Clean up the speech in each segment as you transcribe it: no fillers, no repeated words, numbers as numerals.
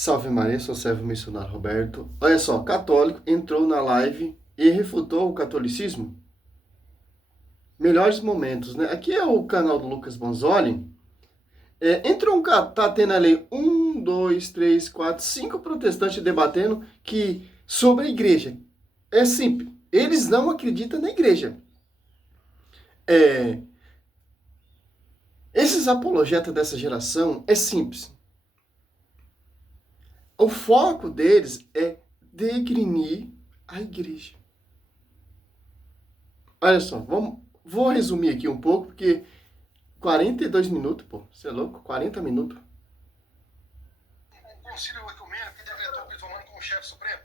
Salve Maria, sou servo missionário Roberto. Olha só, católico entrou na live e refutou o catolicismo. Melhores momentos, né? Aqui é o canal do Lucas Bonzoli. Entrou tá tendo ali um, dois, três, quatro, cinco protestantes debatendo sobre a igreja. É simples, eles não acreditam na igreja. É, esses apologetas dessa geração é simples. O foco deles é degrinir a igreja. Olha só, vou resumir aqui um pouco, porque 42 minutos, pô, você é louco? 40 minutos. O concílio ecumênico que decretou o Cristo Romano como chefe supremo?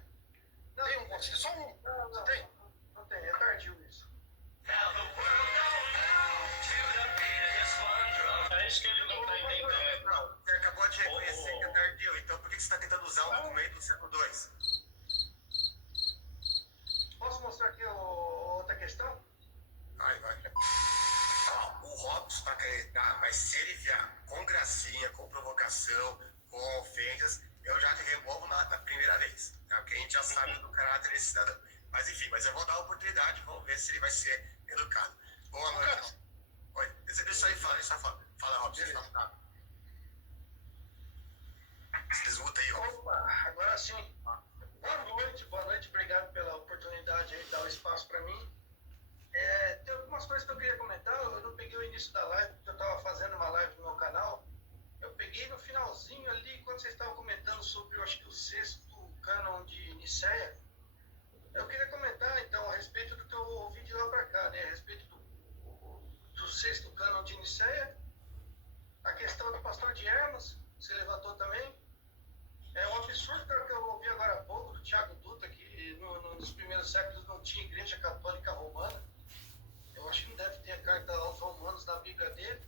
Tem um concílio, só um. Você tem? Não tem, é tardio isso. É isso que ele não está entendendo. Não, você acabou de reconhecer que é tardio, então por que você está tentando usar um documento do século II? Posso mostrar aqui outra questão? Vai. O Robson vai acreditar, mas se ele vier com gracinha, com provocação, com ofensas, eu já te removo na primeira vez, tá? Porque a gente já sabe do caráter desse cidadão. Mas enfim, eu vou dar a oportunidade, vamos ver se ele vai ser educado. Boa noite. Oi, deixa eu aí falar. Fala, Robson. Se desmuta aí, ó. Opa, agora sim. Boa noite, obrigado pela oportunidade aí de dar o espaço para mim. Tem algumas coisas que eu queria comentar, eu não peguei o início da live, porque eu estava fazendo uma live no meu canal. Eu peguei no finalzinho ali, quando vocês estavam comentando sobre, eu acho que o sexto cânon de Nicéia. Eu queria comentar, então, a respeito do que eu ouvi de lá para cá, né? A respeito do sexto cânon de Nicéia, a questão do pastor de Hermas, você levantou também. É um absurdo que eu ouvi agora há pouco, do Tiago Dutra, que nos primeiros séculos não tinha igreja católica romana. Eu acho que não deve ter a carta aos romanos na Bíblia dele.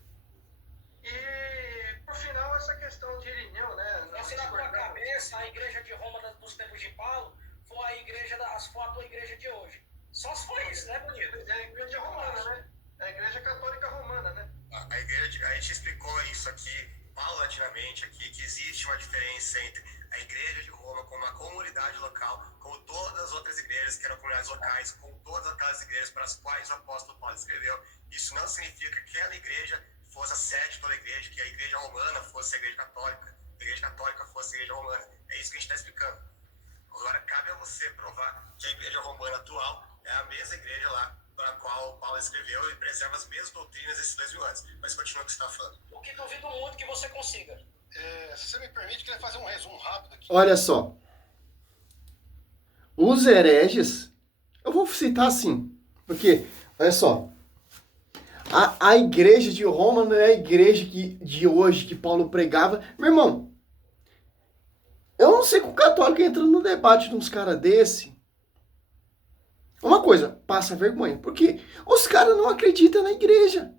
E, por final, essa questão de Irineu, né? Assim, na tua cabeça, a igreja de Roma dos tempos de Paulo foi a tua igreja de hoje. Só se foi isso, né, bonito? É a igreja romana, né? É a igreja católica romana, né? A gente explicou isso aqui, paulatinamente aqui, que existe uma diferença entre a igreja de Roma como uma comunidade local, como todas as outras igrejas que eram comunidades locais, como todas aquelas igrejas para as quais o apóstolo Paulo escreveu. Isso não significa que aquela igreja fosse a sede de toda a igreja, que a igreja romana fosse a igreja católica fosse a igreja romana. É isso que a gente está explicando. Agora, cabe a você provar que a igreja romana atual é a mesma igreja lá para a qual Paulo escreveu e preserva as mesmas doutrinas desses 2000 anos. Mas continua o que você está falando. O que duvido muito que você consiga. Se você me permite, eu queria fazer um resumo rápido aqui. Olha só, os hereges, eu vou citar assim, porque, olha só, a igreja de Roma não é a igreja de hoje que Paulo pregava. Meu irmão, eu não sei que o católico entra no debate de uns caras desse. Uma coisa, passa vergonha, porque os caras não acreditam na igreja.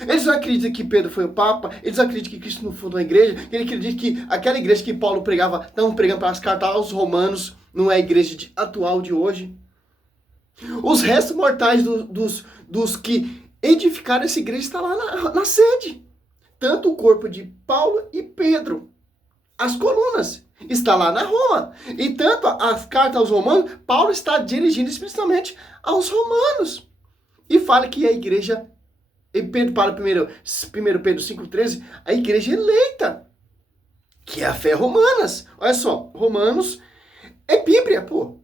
Eles não acreditam que Pedro foi o Papa, eles acreditam que Cristo não fundou a igreja, eles acreditam que aquela igreja que Paulo pregava, estavam pregando para as cartas aos romanos, não é a igreja atual de hoje. Os restos mortais dos que edificaram essa igreja estão lá na sede. Tanto o corpo de Paulo e Pedro, as colunas, está lá na Roma. E tanto as cartas aos romanos, Paulo está dirigindo especialmente aos romanos. E fala que a igreja, e Pedro fala primeiro Pedro 5,13, a igreja eleita, que é a fé romanas. Olha só, Romanos é Bíblia, pô.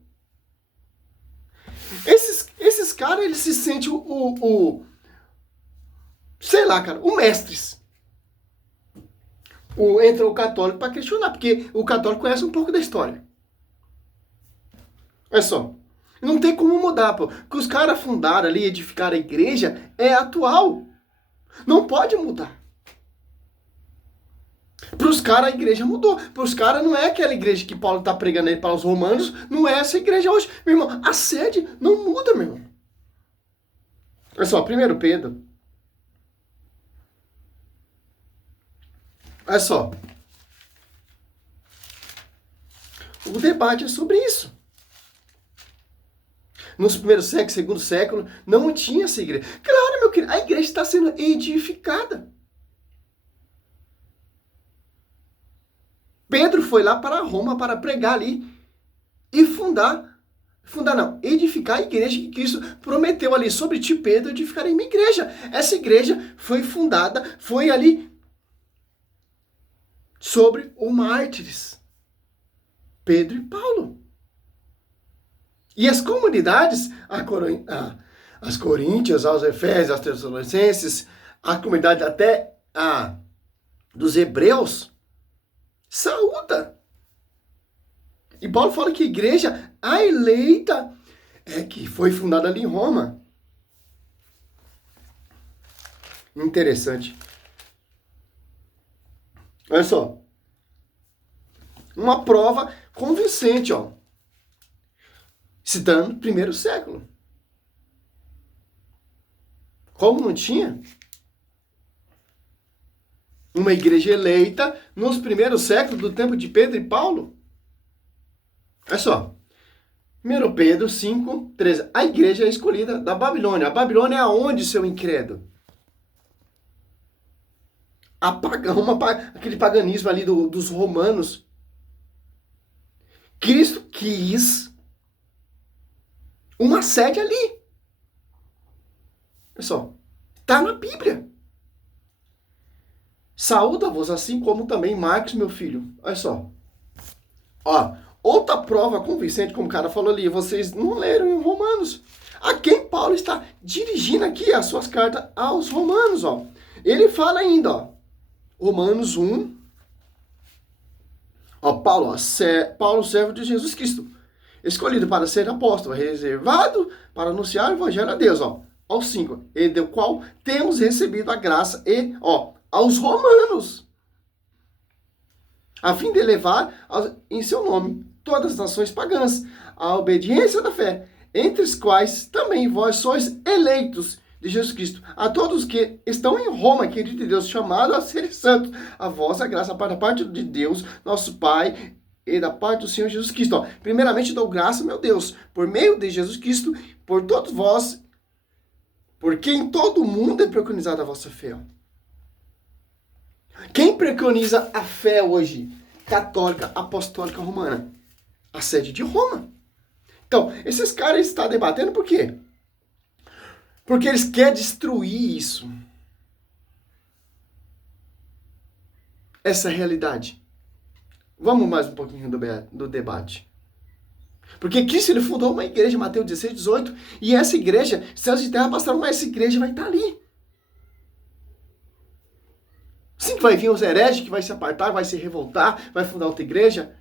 Esses caras, eles se sentem sei lá, cara, o mestres. Entra o católico para questionar, porque o católico conhece um pouco da história. Olha só, não tem como mudar, pô. O que os caras fundaram ali, edificaram a igreja, é atual. Não pode mudar. Para os caras a igreja mudou. Para os caras não é aquela igreja que Paulo está pregando aí para os romanos, não é essa igreja hoje. Meu irmão, a sede não muda, meu irmão. Olha só, 1 Pedro. Olha só. O debate é sobre isso. Nos primeiros séculos, segundo século, não tinha essa igreja. Claro, meu querido, a igreja está sendo edificada. Pedro foi lá para Roma para pregar ali e edificar a igreja que Cristo prometeu ali sobre ti, Pedro, edificar uma igreja. Essa igreja foi fundada, foi ali sobre os mártires, Pedro e Paulo. E as comunidades, as coríntias, aos efésios, aos tessalonicenses, a comunidade até dos hebreus, saúda. E Paulo fala que a igreja, a eleita, que foi fundada ali em Roma. Interessante. Olha só. Uma prova convincente, ó. Citando primeiro século. Como não tinha uma igreja eleita nos primeiros séculos do tempo de Pedro e Paulo? Olha só. 1 Pedro 5, 13. A igreja é escolhida da Babilônia. A Babilônia é aonde, seu incrédulo? Aquele paganismo ali dos romanos. Cristo quis uma sede ali. Pessoal, está na Bíblia. Saúda-vos, assim como também Marcos, meu filho. Olha só. Ó, outra prova convincente, como o cara falou ali, vocês não leram em Romanos. A quem Paulo está dirigindo aqui as suas cartas aos romanos, ó. Ele fala ainda, ó. Romanos 1. Ó, Paulo, servo de Jesus Cristo, escolhido para ser apóstolo, reservado para anunciar o evangelho a Deus, ó. Ao 5, e do qual temos recebido a graça e, ó, aos romanos, a fim de levar em seu nome todas as nações pagãs a obediência da fé, entre os quais também vós sois eleitos de Jesus Cristo. A todos que estão em Roma, querido de Deus, chamados a serem santos, a vossa graça para a parte de Deus, nosso Pai, e da parte do Senhor Jesus Cristo. Ó, primeiramente dou graça, meu Deus, por meio de Jesus Cristo, por todos vós, porque em todo mundo é preconizada a vossa fé. Quem preconiza a fé hoje? Católica, apostólica, romana. A sede de Roma. Então, esses caras estão debatendo por quê? Porque eles querem destruir isso. Essa realidade. Vamos mais um pouquinho do debate. Porque Cristo ele fundou uma igreja, Mateus 16, 18, e essa igreja, céus e terra passaram, mas essa igreja vai estar ali. Sim que vai vir os hereges, que vai se apartar, vai se revoltar, vai fundar outra igreja,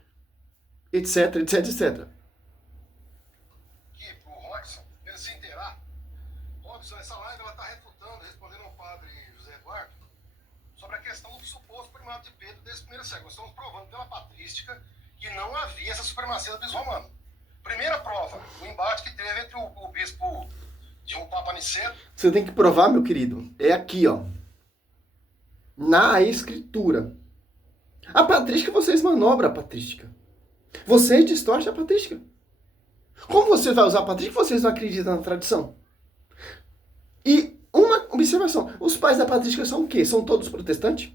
etc, etc, etc. Aqui pro Robson, ele se inteirar. Robson, essa live ela está refutando, respondendo ao padre José Eduardo, sobre a questão do suposto primado de Pedro desse primeiro século. Nós estamos provando pela patrística que não havia essa supremacia do bispo romano. Primeira prova, o embate que teve entre o bispo de o Papa Niceto. Você tem que provar, meu querido, é aqui, ó. Na escritura. A patrística, vocês manobram a patrística. Vocês distorcem a patrística. Como você vai usar a patrística, vocês não acreditam na tradição. E uma observação, os pais da patrística são o quê? São todos protestantes?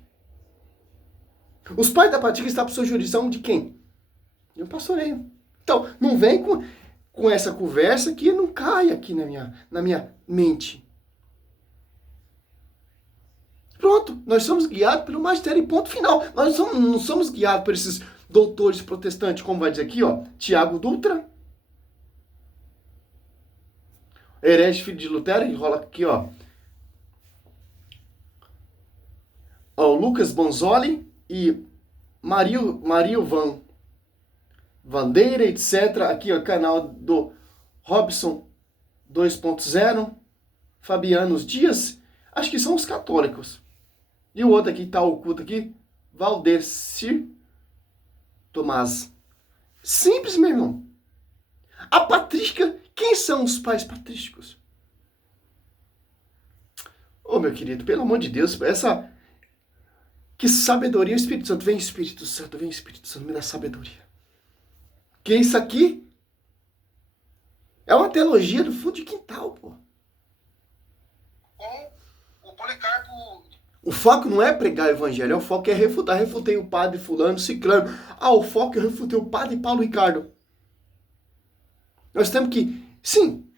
Os pais da patrística estão por sua jurisdição de quem? De um pastoreio. Então, não vem com essa conversa que não cai aqui na minha mente. Pronto, nós somos guiados pelo magistério, ponto final. Nós não somos guiados por esses doutores protestantes, como vai dizer aqui, ó, Tiago Dutra, herege filho de Lutero, que rola aqui, ó, Lucas Bonzoli e Mario Vandeira, etc. Aqui, ó, canal do Robson 2.0, Fabianos Dias, acho que são os católicos. E o outro aqui, tá oculto aqui, Valdecir Tomás. Simples, meu irmão. A patrística, quem são os pais patrísticos? Ô, meu querido, pelo amor de Deus, que sabedoria, o Espírito Santo. Vem, Espírito Santo, me dá sabedoria. Que isso aqui é uma teologia do fundo de quintal, pô. Com o Policarpo. O foco não é pregar o evangelho, o foco é refutar. Refutei o padre fulano, ciclano. O foco é refutei o padre Paulo Ricardo. Nós temos que, sim,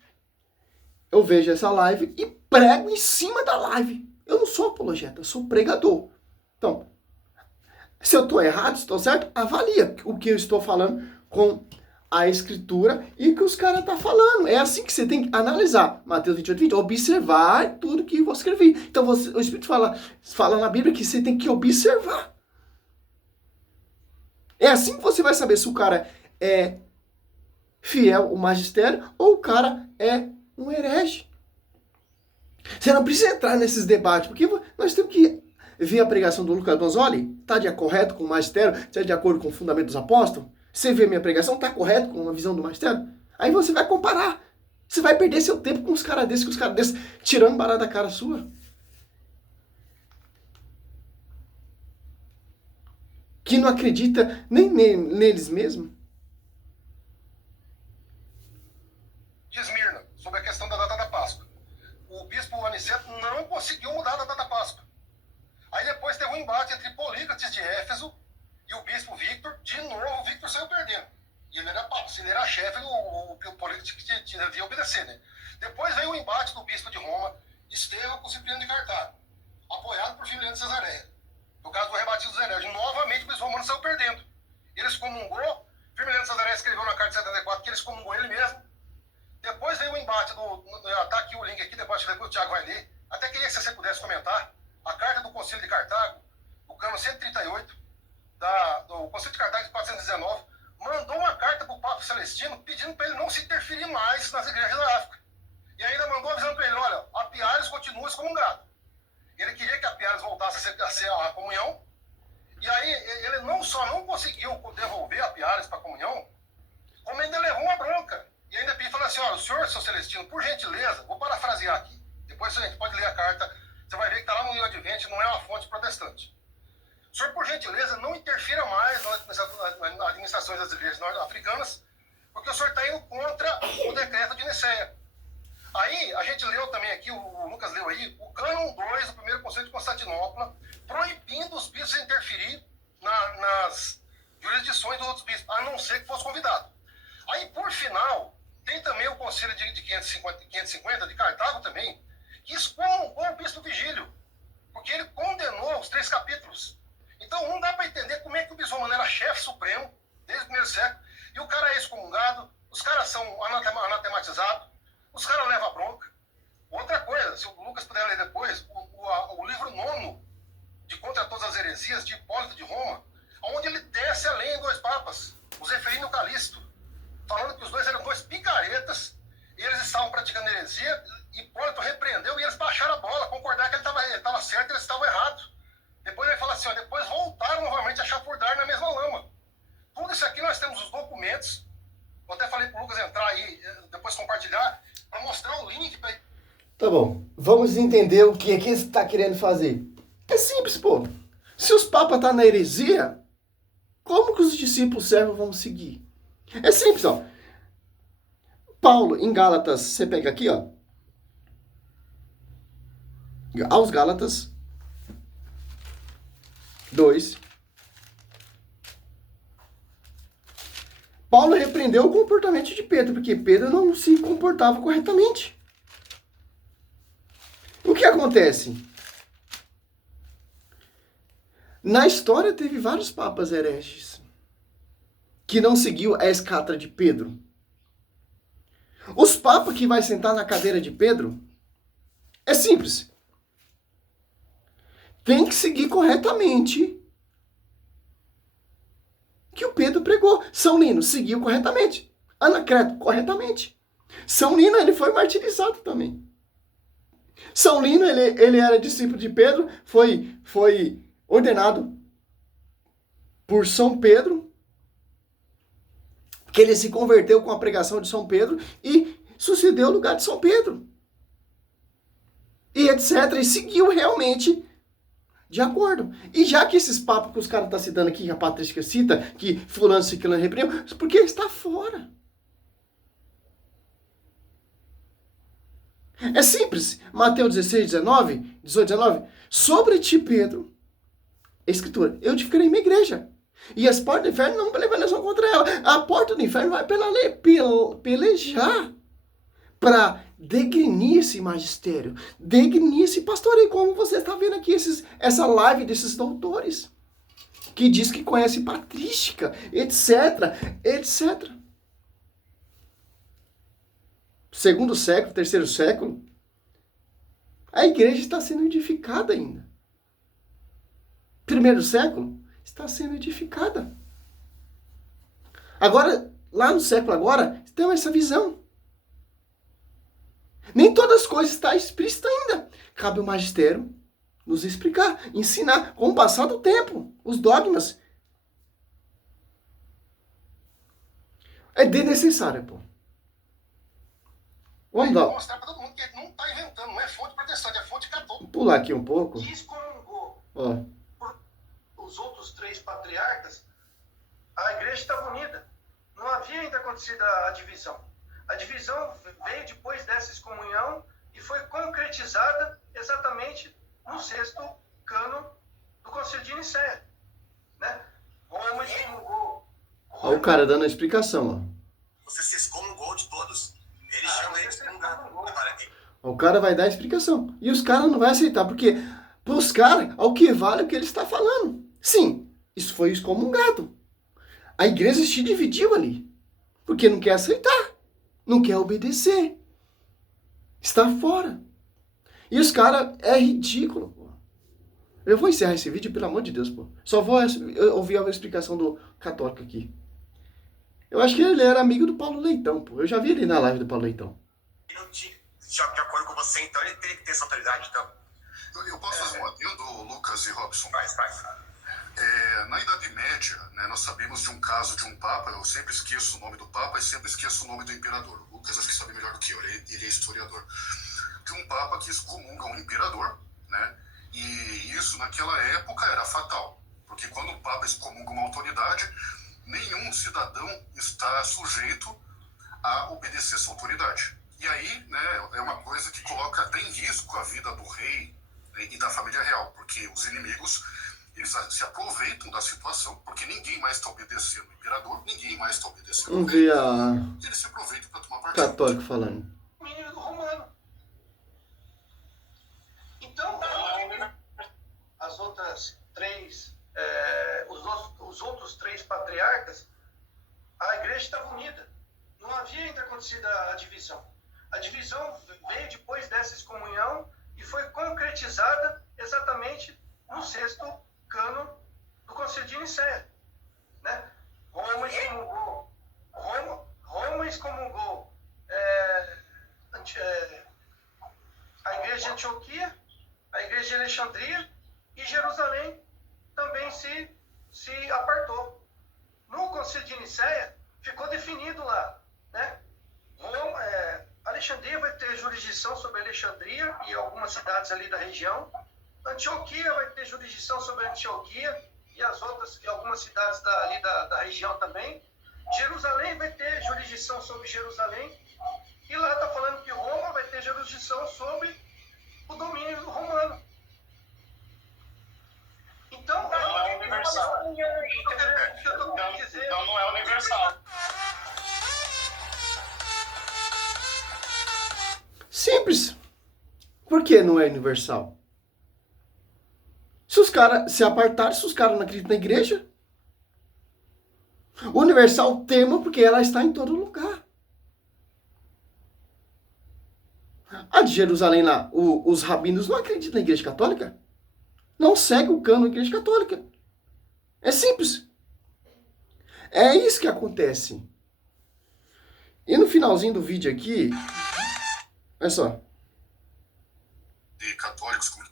eu vejo essa live e prego em cima da live. Eu não sou apologeta, eu sou pregador. Então, se eu estou errado, se estou certo, avalia o que eu estou falando com a escritura e o que os caras estão falando. É assim que você tem que analisar. Mateus 28:20, observar tudo que eu escrevi. Então, o Espírito fala na Bíblia que você tem que observar. É assim que você vai saber se o cara é fiel ao magistério ou o cara é um herege. Você não precisa entrar nesses debates, porque nós temos que ver a pregação do Lucas Donzoli. Está correto com o magistério? Está de acordo com o fundamento dos apóstolos? Você vê a minha pregação, está correto com a visão do magistério? Aí você vai comparar. Você vai perder seu tempo com os caras desses, tirando barato da cara sua. Que não acredita nem neles mesmos. De Esmirna, sobre a questão da data da Páscoa. O bispo Aniceto não conseguiu mudar a data da Páscoa. Aí depois teve um embate entre Polícrates de Éfeso e o bispo Victor. De novo, o Victor saiu perdendo. E ele era papo, ele era chefe, o Polícrates que devia obedecer, né? Depois veio o embate do bispo de Roma, Estevão com Cipriano de Cartago, apoiado por Firmiliano de Cesareia. No caso do rebatido dos hereges, novamente o bispo romano saiu perdendo. Ele excomungou, Firmiliano de Cesareia escreveu na carta de 74 que ele excomungou ele mesmo. Depois veio o embate tá aqui o link aqui, depois o Thiago vai ler. Até queria que você pudesse comentar a carta do Concílio de Cartago, o cano 138, do Concílio de Cartago de 419, mandou uma carta para o Papa Celestino pedindo para ele não se interferir mais nas igrejas da África. E ainda mandou avisando para ele, olha, Apiares continua excomungado. Ele queria que Apiares voltasse a ser a comunhão, e aí ele não só não conseguiu devolver Apiares para a comunhão, como ainda levou uma bronca. E ainda pediu, falou assim, olha, o senhor, seu Celestino, por gentileza, vou parafrasear aqui, depois a gente pode ler a carta, você vai ver que está lá no New Advent, não é uma fonte protestante. O senhor, por gentileza, não interfira mais nas administrações das igrejas africanas, porque o senhor está indo contra o decreto de Nicéia. Aí, a gente leu também aqui, o Lucas leu aí, o cânon 2 do primeiro Conselho de Constantinopla, proibindo os bispos de interferir nas jurisdições dos outros bispos, a não ser que fosse convidado. Aí, por final, tem também o Conselho de 550 de Cartago também, que excomungou o bispo Vigílio, porque ele condenou os 3 capítulos. Então não dá para entender como é que o bispo romano era chefe supremo, desde o primeiro século, e o cara é excomungado, os caras são anatematizados, os caras levam a bronca. Outra coisa, se o Lucas puder ler depois, o livro 9 de Contra Todas as Heresias, de Hipólito de Roma, onde ele desce além dos papas, o Zeferino e o Calixto, falando que os dois eram 2 picaretas, e eles estavam praticando heresia, Hipólito repreendeu e eles baixaram a bola, concordaram que ele estava certo e eles estavam errados. Depois ele fala assim, ó, depois voltaram novamente a chafurdar na mesma lama. Tudo isso aqui nós temos os documentos, eu até falei para o Lucas entrar aí, depois compartilhar, para mostrar o link. Tá bom, vamos entender o que é que ele está querendo fazer. É simples, pô. Se os papas estão na heresia, como que os discípulos servos vão seguir? É simples, ó. Paulo, em Gálatas, você pega aqui, ó. Aos Gálatas 2. Paulo repreendeu o comportamento de Pedro, porque Pedro não se comportava corretamente. O que acontece? Na história teve vários papas hereges que não seguiu a escatra de Pedro. Os papas que vai sentar na cadeira de Pedro é simples. Tem que seguir corretamente que o Pedro pregou. São Lino seguiu corretamente. Anacleto, corretamente. São Lino, ele foi martirizado também. São Lino, ele era discípulo de Pedro, foi ordenado por São Pedro, que ele se converteu com a pregação de São Pedro e sucedeu o lugar de São Pedro. E etc. E seguiu realmente de acordo. E já que esses papos que os caras estão citando aqui, que a Patrícia cita, que fulano, ciclano repreendeu, porque está fora. É simples. Mateus 16, 19, 18, 19. Sobre ti, Pedro, Escritura, eu edificarei minha igreja. E as portas do inferno não prevalecerão contra ela. A porta do inferno vai pelejar para degrinir esse magistério, degrinir esse pastoreio, como você está vendo aqui, essa live desses doutores, que diz que conhece patrística, etc, etc. Segundo século, terceiro século, a igreja está sendo edificada ainda. Primeiro século, está sendo edificada. Agora, lá no século agora, temos essa visão. Nem todas as coisas estão explícitas ainda. Cabe ao magistério nos explicar, ensinar, com o passar do tempo, os dogmas. É desnecessário, pô. Vamos dar. Mostrar para todo mundo que ele não está inventando, não é fonte protestante, é fonte católica. Vou pular aqui um pouco. Que excomungou Ó. os outros 3 patriarcas, a igreja estava unida. Não havia ainda acontecido a divisão. A divisão veio depois dessa excomunhão e foi concretizada exatamente no 6º cano do Concílio de Nicéia. Né? Roma excomungou. Ó o cara dando a explicação, ó. Você se excomungou de todos. Ele chama ele de excomungado. O cara vai dar a explicação. E os caras não vão aceitar, porque para os caras, ao que vale o que ele está falando. Sim, isso foi excomungado. A igreja se dividiu ali. Porque não quer aceitar. Não quer obedecer. Está fora. E os caras, é ridículo, pô. Eu vou encerrar esse vídeo, pelo amor de Deus, pô. Só vou ouvir a explicação do católico aqui. Eu acho que ele era amigo do Paulo Leitão, pô. Eu já vi ele na live do Paulo Leitão. De acordo com você, então, ele teria que ter essa autoridade, então. Eu posso fazer um adendo, Lucas e Robson? Faz. Na Idade Média, né, nós sabemos de um caso de um Papa, eu sempre esqueço o nome do Papa e sempre esqueço o nome do Imperador. O Lucas acho que sabe melhor do que eu, ele é historiador. De um Papa que excomunga um Imperador, né, e isso naquela época era fatal, porque quando o Papa excomunga uma autoridade, nenhum cidadão está sujeito a obedecer essa autoridade. E aí, né, é uma coisa que coloca até em risco a vida do rei, né, e da família real, porque os inimigos, eles se aproveitam da situação, porque ninguém mais está obedecendo o imperador, ninguém mais está obedecendo o Vamos rei, ver e eles se aproveitam para tomar partido. católico falando. Domínio romano. Então, as outras 3, os outros 3 patriarcas, a igreja estava unida. Não havia ainda acontecido a divisão. A divisão veio depois dessa excomunhão e foi concretizada exatamente no 6º cano do Concílio de Nicéia. Né? Roma excomungou a igreja de Antioquia, a igreja de Alexandria, e Jerusalém também se apartou. No Concílio de Nicéia ficou definido lá, né? Alexandria vai ter jurisdição sobre Alexandria e algumas cidades ali da região. Antioquia vai ter jurisdição sobre Antioquia e as outras, e algumas cidades ali da região também. Jerusalém vai ter jurisdição sobre Jerusalém. E lá está falando que Roma vai ter jurisdição sobre o domínio romano. Então, Não é universal. Então não é universal. Simples. Por que não é universal? Se os caras se apartarem, se os caras não acreditam na igreja. Universal tema porque ela está em todo lugar. A de Jerusalém lá, os rabinos não acreditam na igreja católica. Não segue o cano da igreja católica. É simples. É isso que acontece. E no finalzinho do vídeo aqui, olha só. De católicos como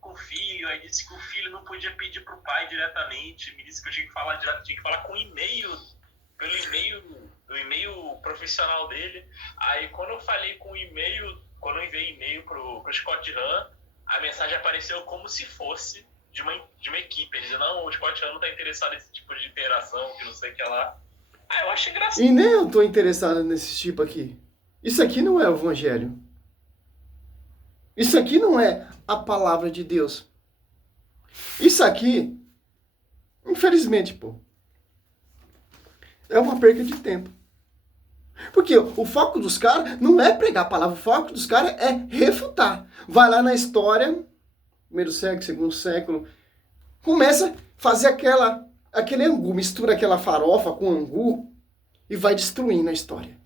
com o filho, aí disse que o filho não podia pedir pro pai diretamente, me disse que eu tinha que falar direto, tinha que falar com e-mail, pelo e-mail profissional dele. Aí quando eu falei com o e-mail, quando eu enviei e-mail pro Scott Hahn, a mensagem apareceu como se fosse de uma equipe. Ele dizia, não, o Scott Hahn não tá interessado nesse tipo de interação, que não sei o que lá. Aí eu acho engraçado. E nem eu tô interessado nesse tipo aqui. Isso aqui não é o evangelho. Isso aqui não é a palavra de Deus. Isso aqui, infelizmente, pô, é uma perca de tempo. Porque o foco dos caras não é pregar a palavra, o foco dos caras é refutar. Vai lá na história, primeiro século, segundo século, começa a fazer aquele angu, mistura aquela farofa com angu e vai destruindo a história.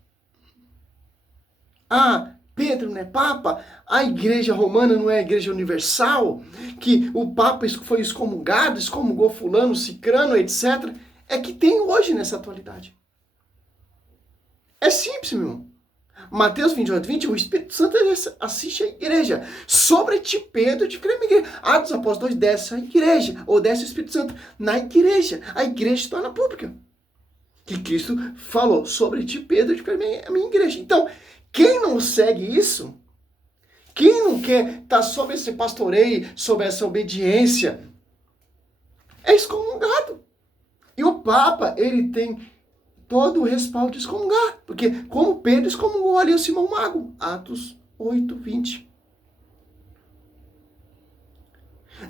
Ah, Pedro não é Papa? A igreja romana não é a igreja universal? Que o Papa foi excomungado, excomungou fulano, cicrano, etc. É que tem hoje nessa atualidade. É simples, meu irmão. Mateus 28, 20, o Espírito Santo assiste a igreja. Sobre ti, Pedro, de crer na igreja. Atos Apóstolos 2, desce a igreja, ou desce o Espírito Santo na igreja. A igreja se torna pública. Que Cristo falou sobre ti, Pedro, de crer na minha igreja. Então, quem não segue isso, quem não quer estar sob esse pastoreio, sob essa obediência, é excomungado. E o Papa, ele tem todo o respaldo de excomungar. Porque como Pedro excomungou ali o Simão Mago. Atos 8, 20.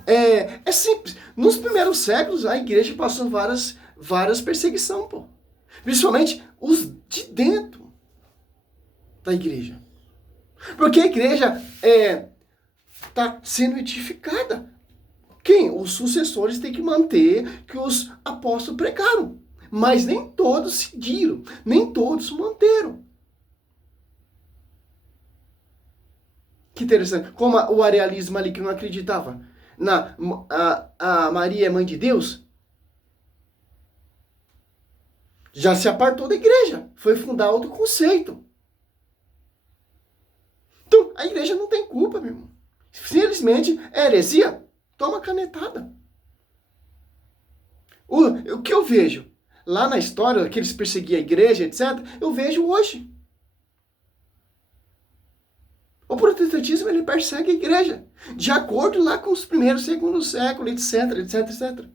É simples. Nos primeiros séculos, a igreja passou várias perseguições, pô. Principalmente os de dentro da igreja. Porque a igreja está sendo edificada. Quem? Os sucessores têm que manter que os apóstolos pregaram. Mas nem todos seguiram, nem todos manteram. Que interessante. Como o arianismo ali que não acreditava a Maria é mãe de Deus, já se apartou da igreja. Foi fundar outro conceito. Então, a igreja não tem culpa, meu irmão. Simplesmente é heresia. Toma canetada. O que eu vejo lá na história, que eles perseguiam a igreja, etc., eu vejo hoje. O protestantismo, ele persegue a igreja, de acordo lá com os primeiros, segundo século, etc, etc, etc.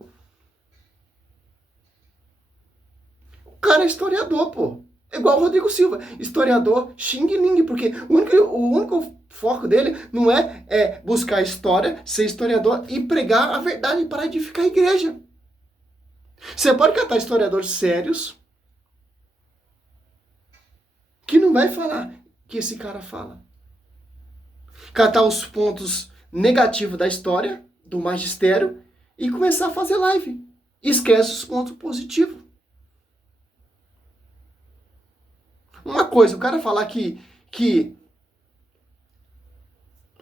O cara é historiador, pô. É igual o Rodrigo Silva, historiador xing-ling, porque o único foco dele não é buscar história, ser historiador e pregar a verdade para edificar a igreja. Você pode catar historiadores sérios que não vai falar que esse cara fala. Catar os pontos negativos da história, do magistério, e começar a fazer live. Esquece os pontos positivos. Uma coisa, o cara falar que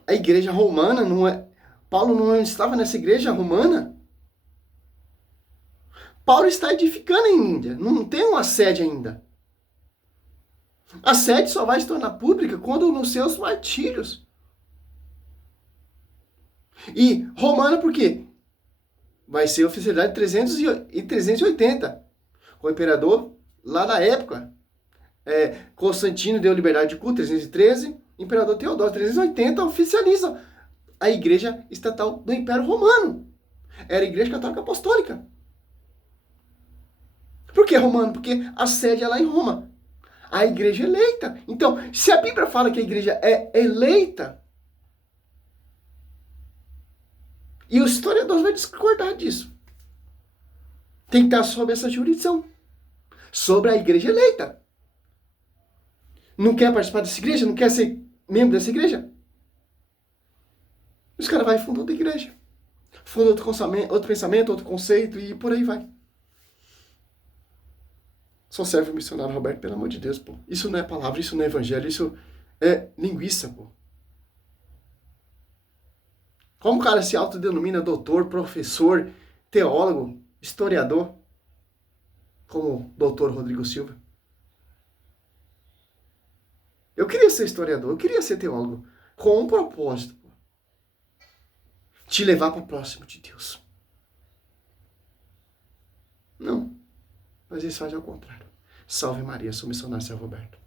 a igreja romana não é... Paulo não estava nessa igreja romana. Paulo está edificando em Índia. Não tem uma sede ainda. A sede só vai se tornar pública quando nos seus martírios. E romana por quê? Vai ser oficialidade 300 e 380. O imperador, lá na época, Constantino deu liberdade de culto, 313. Imperador Teodósio, 380, oficializa a igreja estatal do Império Romano. Era a igreja católica apostólica. Por que romano? Porque a sede é lá em Roma. A igreja é eleita. Então, se a Bíblia fala que a igreja é eleita, e o historiador vai discordar disso. Tem que estar sob essa jurisdição. Sobre a igreja eleita. Não quer participar dessa igreja? Não quer ser membro dessa igreja? Os caras vão e fundam outra igreja. Funda outro pensamento, outro conceito e por aí vai. Só serve o missionário Roberto, pelo amor de Deus, pô. Isso não é palavra, isso não é evangelho, isso é linguiça, pô. Como o cara se autodenomina doutor, professor, teólogo, historiador, como o doutor Rodrigo Silva? Eu queria ser historiador, eu queria ser teólogo, com um propósito, pô. Te levar para próximo de Deus. Não, mas eles fazem ao contrário. Salve Maria, sou missionário São Roberto.